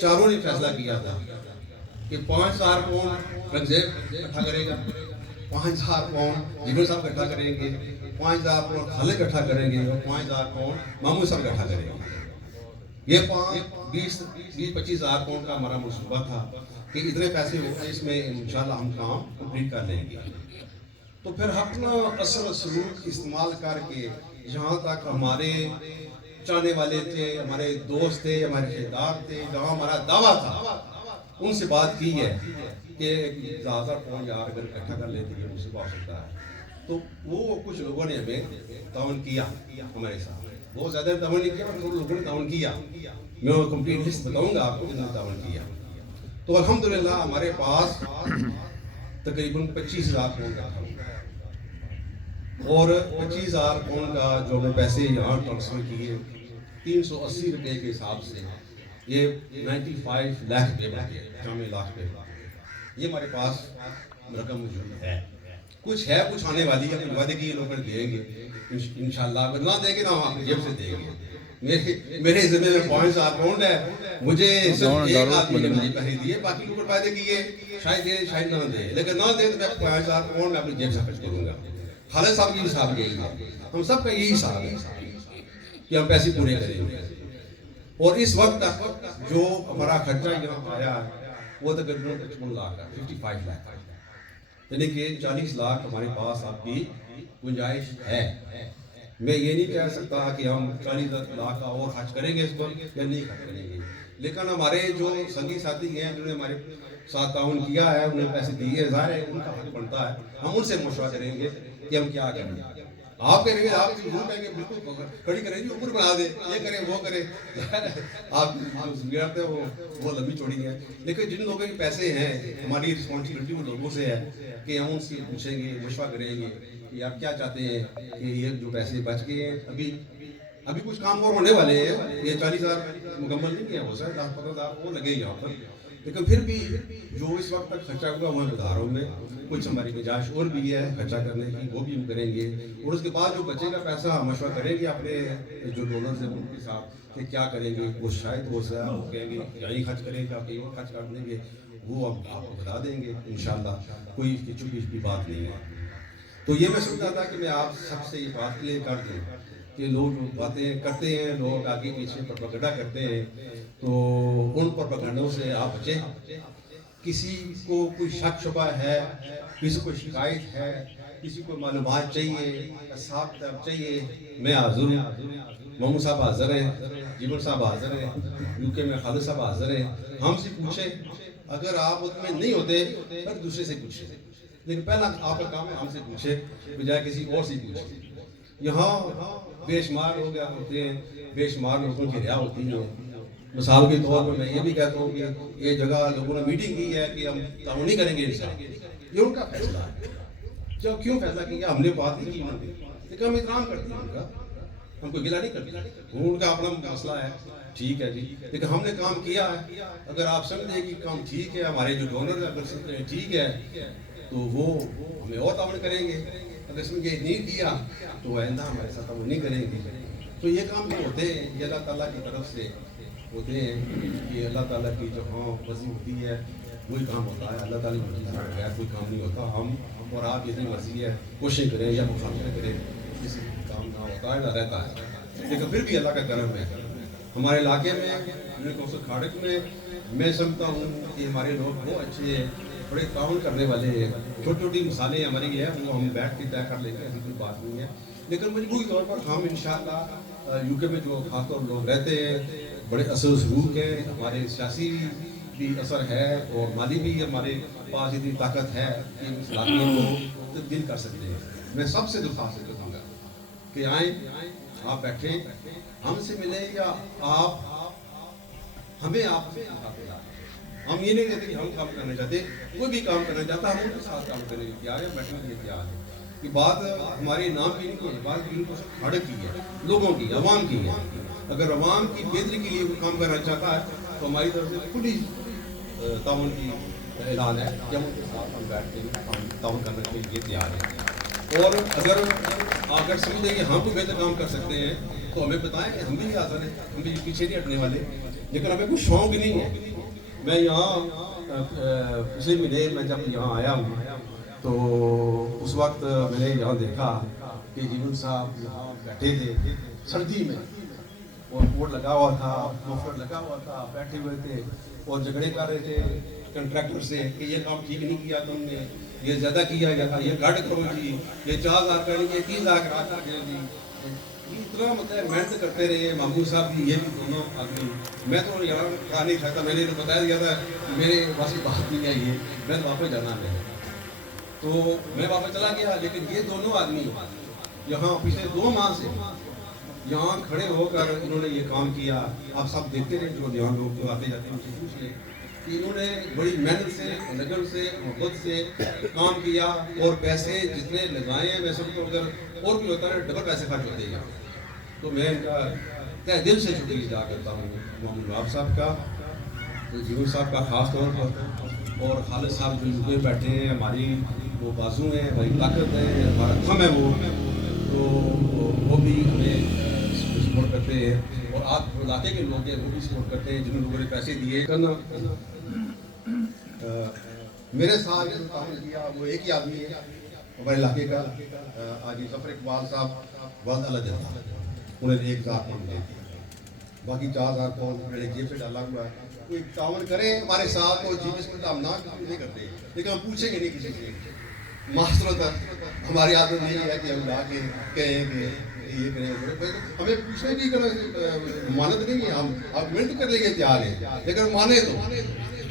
چاروں نے فیصلہ کیا تھا کہ 5,000 پاؤنڈ رنگزیب اکٹھا کرے گا، 5,000 پاؤنڈ جبر صاحب اکٹھا کریں گے، 5,000 پاؤنڈ خالد اکٹھا کریں گے اور 5,000 پاؤنڈ محمود صاحب اکٹھا کریں گے۔ یہ 20-25,000 پاؤنڈ کا ہمارا منصوبہ تھا کہ اتنے پیسے ہوتے اس میں انشاءاللہ ہم کام کمپلیٹ کر لیں گے۔ تو پھر اپنا اثر سلوک استعمال کر کے جہاں تک ہمارے چاہنے والے تھے، ہمارے دوست تھے، ہمارے رشتے دار تھے، جہاں ہمارا دعویٰ تھا، ان سے بات کی ہے کہ 1,000 پاؤنڈ یار اگر اکٹھا کر لیتے ہیں مجھ سے ہو سکتا ہے۔ تو وہ کچھ لوگوں نے ہمیں تعاون کیا ہمارے ساتھ، بہت زیادہ تعاون نہیں کیا مگر لوگوں نے تعاون کیا۔ میں وہ کمپلیٹ لسٹ بتاؤں گا آپ کو جن نے تعاون کیا۔ تو الحمدللہ ہمارے پاس تقریباً 25,000 پاؤنڈ کا تھا اور 25,000 پاؤنڈ کا جو ہمیں پیسے یہاں ٹرانسفر کیے 380 روپے کے حساب سے یہ 95 لاکھ روپے بن گئے، 95 لاکھ روپے۔ یہ ہمارے پاس رقم موجود ہے، کچھ ہے، کچھ آنے والی ہے، وعدے کی لوگ دیں گے انشاءاللہ، اگر نہ دیں گے نا ہم اپنی جیب سے دیں گے۔ میرے ذمہ میں 5,000 پاؤنڈ ہے، مجھے صرف ایک آدمی نے مجھے پیسے دیے، باقی لوگ وعدے کیے شاید دے شاید نہ دے، لیکن نہ دے تو میں 5,000 پاؤنڈ میں اپنی جیب سے خرچ کروں گا۔ خالد صاحب کی حساب یہی ہے، ہم سب کا یہی حساب ہے کہ ہم پیسے پورے کریں گے۔ اور اس وقت تک جو ہمارا خرچہ یہاں آیا ہے وہ تقریباً 55 لاکھ ہے، 55 لاکھ، یعنی کہ 40 لاکھ ہمارے پاس آپ کی گنجائش ہے۔ میں یہ نہیں کہہ سکتا کہ ہم 40 لاکھ کا اور خرچ کریں گے اس پر یا نہیں خرچ کریں گے، لیکن ہمارے جو سنگی ساتھی ہیں جنہوں نے ہمارے ساتھ تعاون کیا ہے، انہیں پیسے دیے، ظاہر ہے ان کا حق بنتا ہے، ہم ان سے مشورہ کریں گے کہ ہم کیا کریں۔ آپ کہیں گے، آپ ضرور کہیں گے بالکل کھڑی کریں گے، اوپر بنا دیں، یہ کریں وہ کریں، آپ گرتے وہ لمبی چوڑی ہے، لیکن جن لوگوں کے پیسے ہیں ہماری رسپانسبلٹی ان لوگوں سے ہے کہ ہم ان سے پوچھیں گے، مشورہ کریں گے کہ آپ کیا چاہتے ہیں کہ یہ جو پیسے بچ گئے ہیں ابھی کچھ کام اور ہونے والے ہیں، یہ 40,000 مکمل نہیں ہے، ہو سکتا ہے 10-15,000 اور لگے یہاں پر، لیکن پھر بھی جو اس وقت تک خرچہ ہوا وہ بتا رہا ہوں میں، کچھ ہماری گنجائش اور بھی ہے خرچہ کرنے کی، وہ بھی ہم کریں گے۔ اور اس کے بعد جو بچے کا پیسہ ہم مشورہ کریں گے اپنے جو ڈونرز ہیں ان کے ساتھ کہ کیا کریں گے، وہ شاید ہو سکتا ہے وہ کہیں گے یہیں خرچ کریں گے، آپ کہیں اور خرچ کر دیں گے، وہ ہم آپ کو بتا دیں گے انشاءاللہ، کوئی اس کی چھپی چھپی بات نہیں ہے۔ تو یہ میں سمجھتا تھا کہ میں آپ سب سے یہ بات کلیئر کر دوں کہ لوگ باتیں کرتے ہیں، لوگ آگے پیچھے پروپیگنڈا کرتے ہیں، تو ان پروپیگنڈوں سے آپ بچیں۔ کسی کو کوئی شک شبہ ہے، کسی کو شکایت ہے، کسی کو معلومات چاہیے، صاحب چاہیے، میں حاضر ہوں، محمود صاحب حاضر ہیں، جبر صاحب حاضر ہیں، UK میں خالد صاحب حاضر ہیں، ہم سے پوچھیں۔ اگر آپ مطمئن نہیں ہوتے پھر دوسرے سے پوچھیں، لیکن پہلا آپ کا کام ہے ہم سے پوچھیں بجائے کسی اور سے پوچھیں۔ یہاں بے شمار لوگ ہوتے ہیں، بے شمار لوگوں کی رعایا ہوتی ہے۔ مثال کے طور پر میں یہ بھی کہتا ہوں کہ یہ جگہ لوگوں نے میٹنگ کی ہے کہ ہم تعاون نہیں کریں گے انسان، یہ ان کا فیصلہ ہے، جو کیوں فیصلہ کیا ہم نے بات نہیں کی انہوں نے، لیکن ہم احترام کرتے ہیں ان کا، ہم کوئی گلہ نہیں کرتے، ان کا اپنا مسئلہ ہے، ٹھیک ہے جی، لیکن ہم نے کام کیا ہے۔ اگر آپ سمجھیں کہ کام ٹھیک ہے، ہمارے جو ڈونر اگر سمجھتے ہیں ٹھیک ہے تو وہ ہمیں اور تعاون کریں گے، اگر سمجھے نہیں کیا تو آئندہ ہمارے ساتھ تعاون نہیں کریں گے۔ تو یہ کام جو ہوتے ہیں یہ اللہ تعالیٰ کی طرف سے ہوتے ہیں، کہ اللہ تعالیٰ کی جو مرضی ہوتی ہے وہی کام ہوتا ہے، اللہ تعالیٰ کی مرضی سے بغیر کوئی کام نہیں ہوتا۔ ہم اور آپ جتنی مرضی ہے کوشش کریں یا مخالفت کریں، کسی کام نہ ہوتا ہے نہ رہتا ہے، لیکن پھر بھی اللہ کا کرم ہے۔ ہمارے علاقے میں کوثر کھاڑک میں سمجھتا ہوں کہ ہمارے لوگ بہت اچھے ہیں، بڑے تعاون کرنے والے ہیں، چھوٹی چھوٹی مثالیں ہماری ہیں وہ ہم بیٹھ کے طے کر لیں گے، ایسی کوئی بات نہیں ہے، لیکن مجموعی طور پر ہم انشاءاللہ UK میں جو خاص طور لوگ رہتے ہیں بڑے اثر سلوک ہیں، ہمارے سیاسی بھی اثر ہے اور مالی بھی ہمارے پاس اتنی طاقت ہے کہ اس علاقے کو تبدیل کر سکتے ہیں۔ میں سب سے درخواست کروں گا کہ آئیں، آپ بیٹھیں، ہم سے ملیں یا آپ ہمیں آپ سے ہم یہ نہیں کہتے کہ ہم کام کرنا چاہتے، کوئی بھی کام کرنا چاہتا ہے ہم ان کے ساتھ کام کرنے کے تیار ہیں، بیٹھنے کے لیے تیار ہیں۔ یہ بات ہماری نام کی نہیں ہے، بات کوثر کھاڑک کی ہے، لوگوں کی، عوام کی ہے۔ اگر عوام کی بہتری کے لیے کوئی کام کرنا چاہتا ہے تو ہماری طرف سے کھلی تعاون کی اعلان ہے کہ ہم ان کے ساتھ ہم بیٹھ کے تعاون کرنے کے لیے تیار ہیں۔ اور اگر سمجھیں کہ ہم کوئی بہتر کام کر سکتے ہیں تو ہمیں بتائیں کہ ہم بھی حاضر ہیں، ہم بھی پیچھے نہیں ہٹنے والے۔ لیکن ہمیں کوئی شوق نہیں ہے. میں یہاں پچھلے مہینے میں جب یہاں آیا ہوں تو اس وقت میں نے یہاں دیکھا کہ جیون صاحب یہاں بیٹھے تھے سردی میں, اور کوٹ لگا ہوا تھا, مفلر لگا ہوا تھا, بیٹھے ہوئے تھے اور جھگڑے کر رہے تھے کنٹریکٹر سے کہ یہ کام ٹھیک نہیں کیا تم نے, یہ زیادہ کیا, یہ گھٹ کرو جی, یہ 4,000 کریں گے, 3,00,000 کرا کر جی. اتنا مطلب محنت کرتے رہے محمود صاحب بھی, یہ بھی دونوں آدمی. میں تو یہاں کھا نہیں سکتا, میں نے تو بتایا دیا تھا میرے پاس بات نہیں ہے, یہ میں تو واپس جانا ہے. تو میں واپس چلا گیا, لیکن یہ دونوں آدمی یہاں پچھلے 2 ماہ سے یہاں کھڑے ہو کر انہوں نے یہ کام کیا. آپ سب دیکھتے رہے, جو یہاں لوگ جو آتے جاتے ہیں ان سے پوچھ لیں کہ انہوں نے بڑی محنت سے, لگن سے, محبت سے کام کیا, اور پیسے جتنے لگائے ہیں میں سب کو اگر اور بھی ہوتا ہے ڈبل پیسے خرچ ہوتے ہیں. تو میں ان کا تہ دل سے شکریہ ادا کرتا ہوں محمد نواب صاحب کا, جیون صاحب کا خاص طور پر, اور خالد صاحب جو جھکے بیٹھے ہیں, ہماری وہ بازو ہیں, ہماری طاقت ہے, ہمارا تھم ہے وہ, تو وہ بھی ہمیں سپورٹ کرتے ہیں. اور آپ علاقے کے لوگ ہیں وہ بھی سپورٹ کرتے ہیں, جن لوگوں نے پیسے دیے. میرے ساتھ جو کام کیا وہ ایک ہی آدمی ہے ہمارے علاقے کا, حاجی ظفر اقبال صاحب ولد اللہ جلدہ. انہوں نے 1,000 پاؤنڈ دے دیا, باقی 4,000 پاؤنڈ میں نے جیب سے ڈالا ہوا ہے. کوئی تعاون کرے ہمارے ساتھ تو جی اس میں ہم نہ نہیں کرتے, لیکن ہم پوچھیں گے نہیں کسی سے. ماسٹروں تک ہماری عادت نہیں ہے کہ ہم لا کے کہیں کہ یہ کریں, ہمیں پوچھنے کی مانت نہیں ہے. ہم آپ محنت کرنے کے تیار ہیں, لیکن مانے تو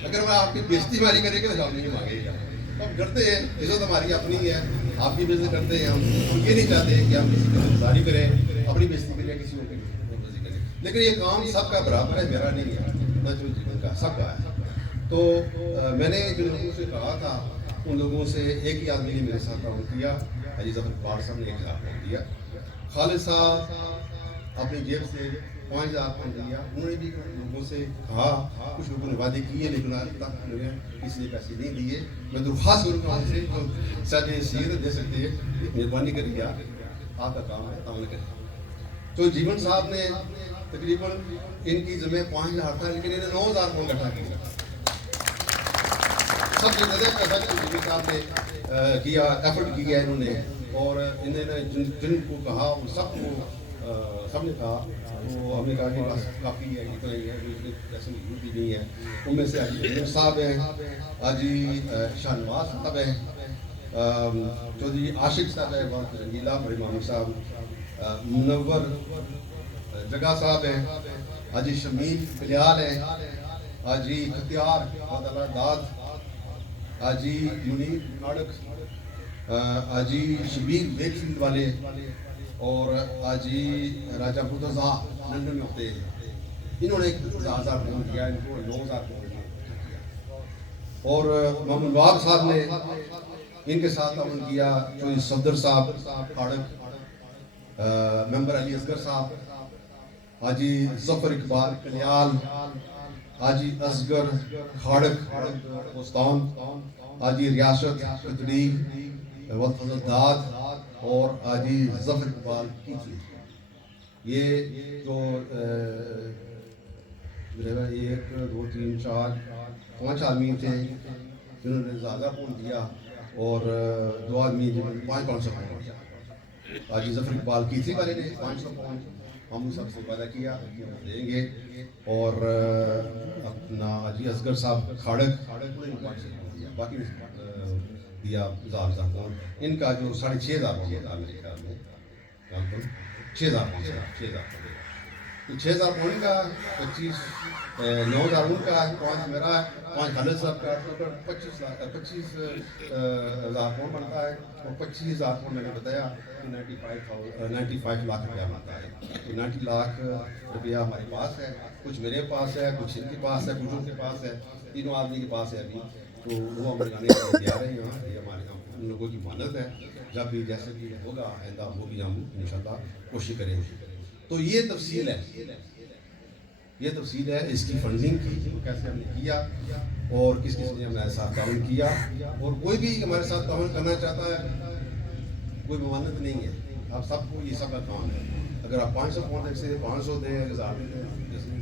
اگر میں آپ کی بےزتی ہماری کرے گا تو ہم نہیں مانگے گا. ہم ڈرتے ہیں, عزت ہماری اپنی ہے, آپ کی بےزتی کرتے ہیں. ہم یہ نہیں چاہتے کہ ہم کسی کی گزاری کریں, اپنی بےزتی کریں, کسی اور کی کریں. لیکن یہ کام سب کا برابر ہے, میرا نہیں ہے, نہ جو جیون کا, سب کا ہے. تو میں نے جن لوگوں سے کہا تھا ان لوگوں سے ایک ہی آدمی نے میرے ساتھ تعاون کیا, حاجی ظفر اقبال صاحب نے 1,000 پاؤنڈ دیا. خالد صاحب اپنی جیب سے 5,000 پاؤنڈ دیا. انہوں نے بھی لوگوں سے کہا, کچھ لوگوں نے وعدے کیے لیکن آج تک انہوں نے کسی نے پیسے نہیں دیے. میں درخواست کروں گا ان سے جو ساتھ سید دے سکتے ہیں, مہربانی کریے, آپ کا کام ہے, تعاون کریں. تو جیون صاحب نے تقریباً ان کی ذمہ 5,000 تھا, لیکن انہوں نے 9,000 پاؤنڈ اکٹھا کیا. سب سے زیادہ پیسہ جیون صاحب نے کیا, ایفرٹ کیا انہوں نے, اور انہوں نے جن کو کہا وہ سب کو سب نے کہا. تو ہم نے کہا کہ بس کافی ہے, اتنا ہی ہے, پیسے موجود بھی نہیں ہے. ان میں سے حاجی عمر صاحب ہیں, حاجی شاہ نواز صاحب ہیں, چودھری عاشق صاحب ہیں, بہت رنگیلا, بڑے ماموں صاحب, منور جگہ صاحب ہیں, حاجی شمیل فلیال ہیں, حاجی ختیار بہت اللہ داد, حاجی منیر کھاڑک, حاجی شبیر ویک فیلڈ والے, اور حاجی راجہ مرتضیٰ لندن میں ہوتے ہیں. انہوں نے 1,000 پاؤنڈ دیا, ان کو 9,000 پاؤنڈ دیا. اور محمد نواب صاحب نے ان کے ساتھ تعاون کیا. جو صفدر صاحب کھاڑک, ممبر علی اصغر صاحب, حاجی ظفر اقبال کلیال, حاجی اصغر کھاڑک بوستان, حاجی ریاست کتڑی فضل داد, اور حاجی ظفر اقبال کیچوئی. یہ جو 1 2 3 4 5 آدمی تھے جنہوں نے زیادہ پاؤنڈ دیا, اور 2 آدمی جنہوں نے 500 پاؤنڈ دیا. حاجی ظفر اقبال کیچوئی والے نے 500 پاؤنڈ ہم سب سے وعدہ کیا کہ ہم دیں گے, اور اپنا حاجی اصغر صاحب کھاڑک انہوں نے 500 پاؤنڈ دیا, باقی دیا 1,000 پاؤنڈ. ان کا جو 6,500 پاؤنڈ تھا میرے خیال میں, 6,000 پاؤنڈ, تو 6,000 پاؤنڈ کا 9,000 ان کا, 5 میرا ہے, 5 خالد صاحب کا, ٹوٹل 25,000 پاؤنڈ بنتا ہے. اور 25,000 پاؤنڈ میں نے بتایا کہ 95 لاکھ روپیہ بنتا ہے. تو 90 لاکھ روپیہ ہمارے پاس ہے, کچھ میرے پاس ہے, کچھ ان کے پاس ہے, کچھ ان کے پاس ہے, تینوں آدمی کے پاس ہے ابھی. تو وہ ہم لگانے کے لیے تیار ہیں یہاں, یہ ہمارے ان لوگوں کی مانت ہے. جب بھی جیسے بھی ہوگا آئندہ وہ بھی ہم انشاءاللہ کوشش کریں گے. تو یہ تفصیل ہے, یہ تفصیل ہے اس کی فنڈنگ کی, کیسے ہم نے کیا اور کس کس نے ہمارے ساتھ تعاون کیا. اور کوئی بھی ہمارے ساتھ تعاون کرنا چاہتا ہے, کوئی ممانعت نہیں ہے, آپ سب کو یہ سب کا کام ہے. اگر آپ 500 پاؤنڈ سے 500 دیں, 1,000 دیں,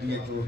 DHO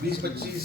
20-25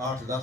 8-10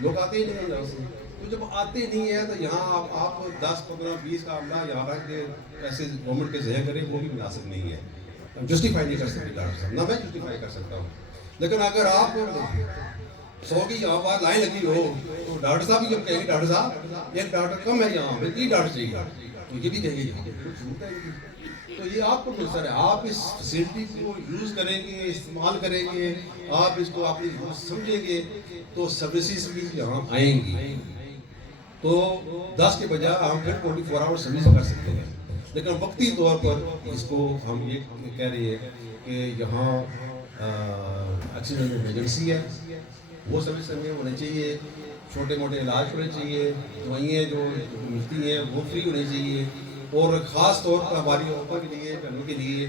لوگ آتے ہی نہیں ہیں یہاں سے. تو جب آتے نہیں ہیں تو یہاں آپ 10 15 20 کا عملہ یہاں رکھ کے ایسے گورنمنٹ کے ذہن کریں وہ بھی مناسب نہیں ہے. جسٹیفائی نہیں کر سکتے ڈاکٹر صاحب, نہ میں جسٹیفائی کر سکتا ہوں. لیکن اگر آپ 100 کی یہاں پر لائن لگی ہو تو ڈاکٹر صاحب بھی جب کہیں گے ڈاکٹر صاحب ایک ڈاکٹر کم ہے یہاں پہ 3 ڈاکٹر چاہیے, تو یہ بھی کہیں گے تو یہ آپ کو منحصر ہے. آپ اس فیسلٹی کو یوز کریں گے, استعمال کریں گے, آپ اس کو اپنی سمجھیں گے تو سروسز بھی یہاں آئیں گی. تو 10 کے بجائے ہم پھر 24 آور سروس کر سکتے ہیں. لیکن وقتی طور پر اس کو ہم یہ کہہ رہے ہیں کہ یہاں ایکسیڈنٹ ایمرجنسی ہے, وہ سروس ہمیں ہونے چاہیے. چھوٹے موٹے علاج ہونے چاہیے, دوائیں جو ملتی ہیں وہ فری ہونی چاہیے. اور خاص طور پر ہماری عورتوں کے لیے, بہنوں کے لیے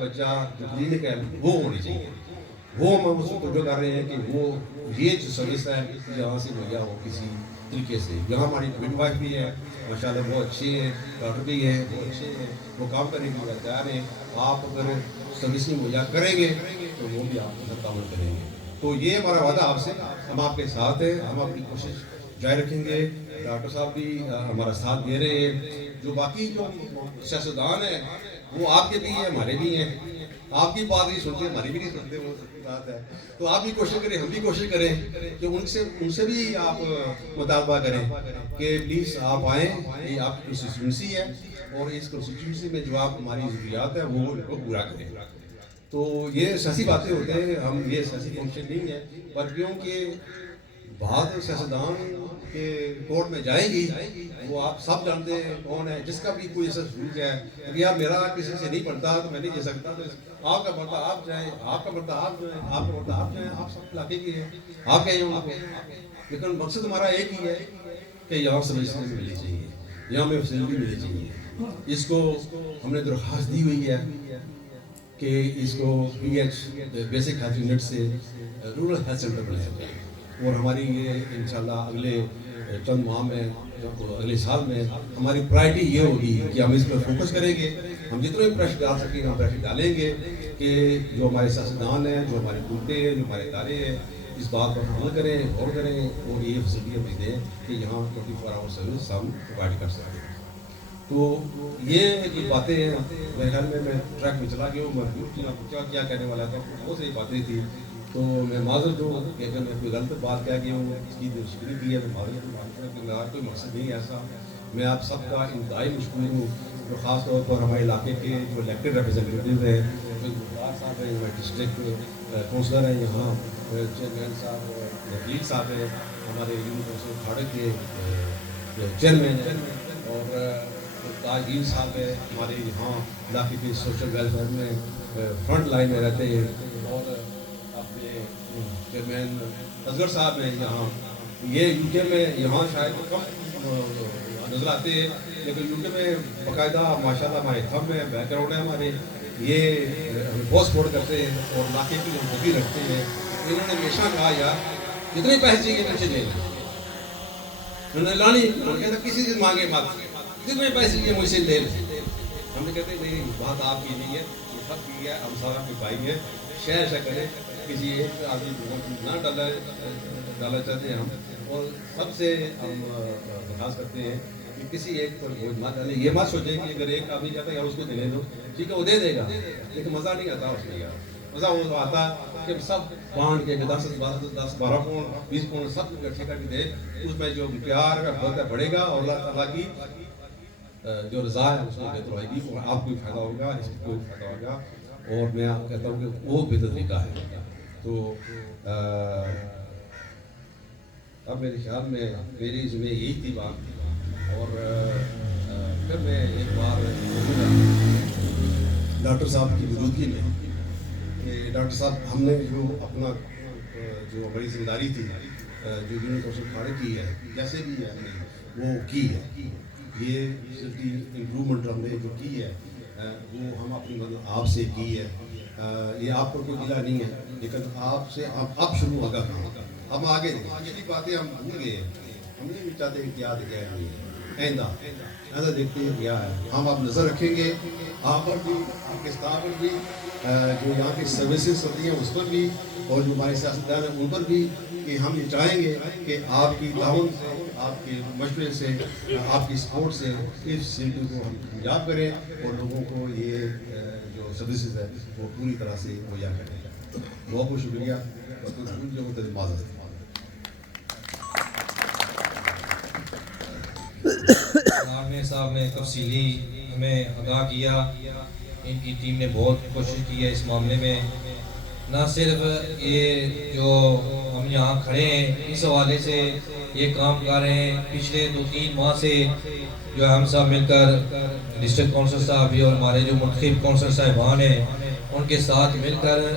بچہ جو کلینک ہے وہ ہونی چاہیے. وہ ہم اس کو توجہ کر رہے ہیں کہ وہ یہ جو سروس ہے یہاں سے مہیا ہو کسی طریقے سے. یہاں ہماری مڈ وائف بھی ہے ماشاءاللہ, بہت اچھی ہے, ڈاکٹر بھی ہیں بہت اچھے ہیں, وہ کام کرنے کے لیے تیار ہیں. آپ اگر سروس مہیا کریں گے تو وہ بھی آپ کو تعاون کریں گے. تو یہ ہمارا وعدہ آپ سے, ہم آپ کے ساتھ ہیں, ہم اپنی کوشش جاری رکھیں گے. ڈاکٹر صاحب بھی ہمارا ساتھ دے رہے ہیں. جو باقی جو سیاستدان ہیں وہ آپ کے بھی ہیں, ہمارے بھی ہیں. آپ کی بات نہیں سنتے, ہماری بھی نہیں سنتے, وہ بات ہے. تو آپ بھی کوشش کریں, ہم بھی کوشش کریں کہ ان سے بھی آپ مطالبہ کریں کہ پلیز آپ آئیں. یہ آپ کی کنسٹیٹوئنسی ہے اور اس کنسٹیٹوئنسی میں جو آپ ہماری ضروریات ہیں وہ ان کو پورا کریں. تو یہ سیاسی باتیں ہوتے ہیں, ہم یہ سیاسی فنکشن نہیں ہے. پر کیونکہ بعض سیاستدان کے کورٹ میں جائے گی, وہ آپ سب جانتے ہیں کون ہے, جس کا بھی کوئی ایسا ضرور ہے کہ یار میرا کسی سے نہیں پڑتا تو میں نہیں دے سکتا, تو آپ کا پڑتا آپ جائیں, آپ کا پڑتا آپ جائیں, آپ کا پڑتا آپ جائیں, آپ سب علاقے کی ہیں, آپ کہیں ان کو. لیکن مقصد ہمارا ایک ہی ہے کہ یہاں سروسز ملنی چاہیے, یہاں ہمیں فیسلٹی ملنی چاہیے. اس کو ہم نے درخواست دی ہوئی ہے کہ اس کو P H basic health unit سے رورل ہیلتھ سینٹر بنایا جائے. اور ہماری یہ انشاءاللہ اگلے چند ماہ میں, اگلے سال میں ہماری پرائرٹی یہ ہوگی کہ ہم اس پر فوکس کریں گے. ہم جتنے بھی پریشر ڈال سکیں ہم پریشر ڈالیں گے کہ جو ہمارے سیاستدان ہیں, جو ہمارے حکومتیں ہیں, جو ہمارے ادارے ہیں, اس بات پر عمل کریں, غور کریں اور یہ فیسلٹی ہمیں دیں کہ یہاں 24 آور سروس ہم پرووائڈ کر سکیں. تو یہ باتیں ہیں. میرے خیال میں ٹریک میں چلا گیا ہوں, میں کیا کہنے والا تھا, بہت سی باتیں تھیں. تو میں معذرت ہوں کہ اگر میں کوئی غلط بات کہہ گیا ہوں, اس کی شکریہ کی ہے, میں معذرت ہوں کہ میرا کوئی مقصد نہیں ہے ایسا. میں آپ سب کا انتہائی مشکور ہوں, جو خاص طور پر ہمارے علاقے کے جو الیکٹڈ ریپرزینٹیو ہیں, جو صاحب ہیں, ہمارے ڈسٹرکٹ کونسلر ہیں, یہاں چیئرمین صاحب, وکیل صاحب ہیں, ہمارے یونین کونسل کھاڑے کے چیئرمین ہیں, اور تاجین صاحب ہے ہمارے یہاں علاقے کے سوشل ویلفیئر میں فرنٹ لائن میں رہتے ہیں, اور اپنے چیئرمین اصغر صاحب ہیں یہاں. یہ یو کے میں یہاں شاید کم نظر آتے ہیں, لیکن یو کے میں باقاعدہ ماشاءاللہ ہمارے تھم ہے, بیک گراؤنڈ ہے ہمارے, یہ ہمیں بہت سپورٹ کرتے ہیں اور علاقے کی جو مدد رکھتے ہیں. انہوں نے ہمیشہ کہا یار جتنے پیسے چاہیے پیسے لے لیں, انہوں نے لانی, کہتا کسی سے مانگے مت, جتنے پیسے چاہیے مجھ سے لے لیں. ہم نے کہتے ہیں نہیں بات آپ کی نہیں ہے, یہ سب کی ہے, ہم سارا کے بھائی ہیں, شہر سے کریں, کسی ایک آدمی نہ ڈالا چاہتے ہیں ہم, اور سب سے ہم درخواست کرتے ہیں کہ کسی ایک پر بوجھ نہ ڈالیں. یہ مت سوچیں کہ اگر ایک آدمی کہتا ہے یار اس کو دے دو, ٹھیک ہے وہ دے دے گا, لیکن مزہ نہیں آتا اس میں. یار مزہ وہ آتا کہ سب بانٹ کے 10-12 پاؤنڈ 20 پاؤنڈ سب اکٹھے کر کے دیں, اس میں جو پیار کا بڑھے گا اور اللہ تعالیٰ کی جو رضا ہے اس میں بہتر ہوئے گی, اور آپ کو بھی فائدہ ہوگا, اس کو بھی فائدہ ہوگا. اور میں آپ کہتا ہوں کہ وہ بہتر طریقہ ہے. تو اب میرے خیال میں میری ذمہ یہی تھی بات. اور پھر میں ایک بار ڈاکٹر صاحب کی موجودگی میں کہ ڈاکٹر صاحب ہم نے جو اپنا جو بڑی ذمہ داری تھی جو یونین کونسل کھاڑے کی ہے, جیسے بھی ہے ہم نے وہ کی ہے. یہ فیسلٹی امپرومنٹ ہم نے جو کی ہے وہ ہم اپنی مدد آپ سے کی ہے. یہ آپ پر کوئی گلہ نہیں ہے, لیکن آپ سے اب شروع ہوگا کام. ہم آگے دیکھیں, یہ باتیں ہم بھول گئے, ہم نہیں چاہتے کہ یاد کیا نہیں ہے. آئندہ دیکھتے ہیں کیا ہے. ہم آپ نظر رکھیں گے آپ پر بھی، آپ کے اسٹاف پر بھی، جو یہاں کی سروسز ہوتی ہیں اس پر بھی، اور جو ہمارے سیاستدان ہیں ان پر بھی، کہ ہم یہ چاہیں گے کہ آپ کی تعاون سے، آپ کے مشورے سے، آپ کی سپورٹ سے اس سیٹوں کو ہم کامیاب کریں اور لوگوں کو یہ جو سروسز ہے وہ پوری طرح سے مہیا کریں. بہت بہت شکریہ. معذرت. عامر صاحب نے تفصیلی ہمیں آگاہ کیا. ان کی ٹیم نے بہت کوشش کی ہے اس معاملے میں. نہ صرف یہ جو ہم یہاں کھڑے ہیں اس حوالے سے یہ کام کر رہے ہیں، پچھلے 2-3 ماہ سے جو ہم سب مل کر ڈسٹرکٹ کونسل صاحب بھی اور ہمارے جو منتخب کونسل صاحبان ہیں ان کے ساتھ مل کر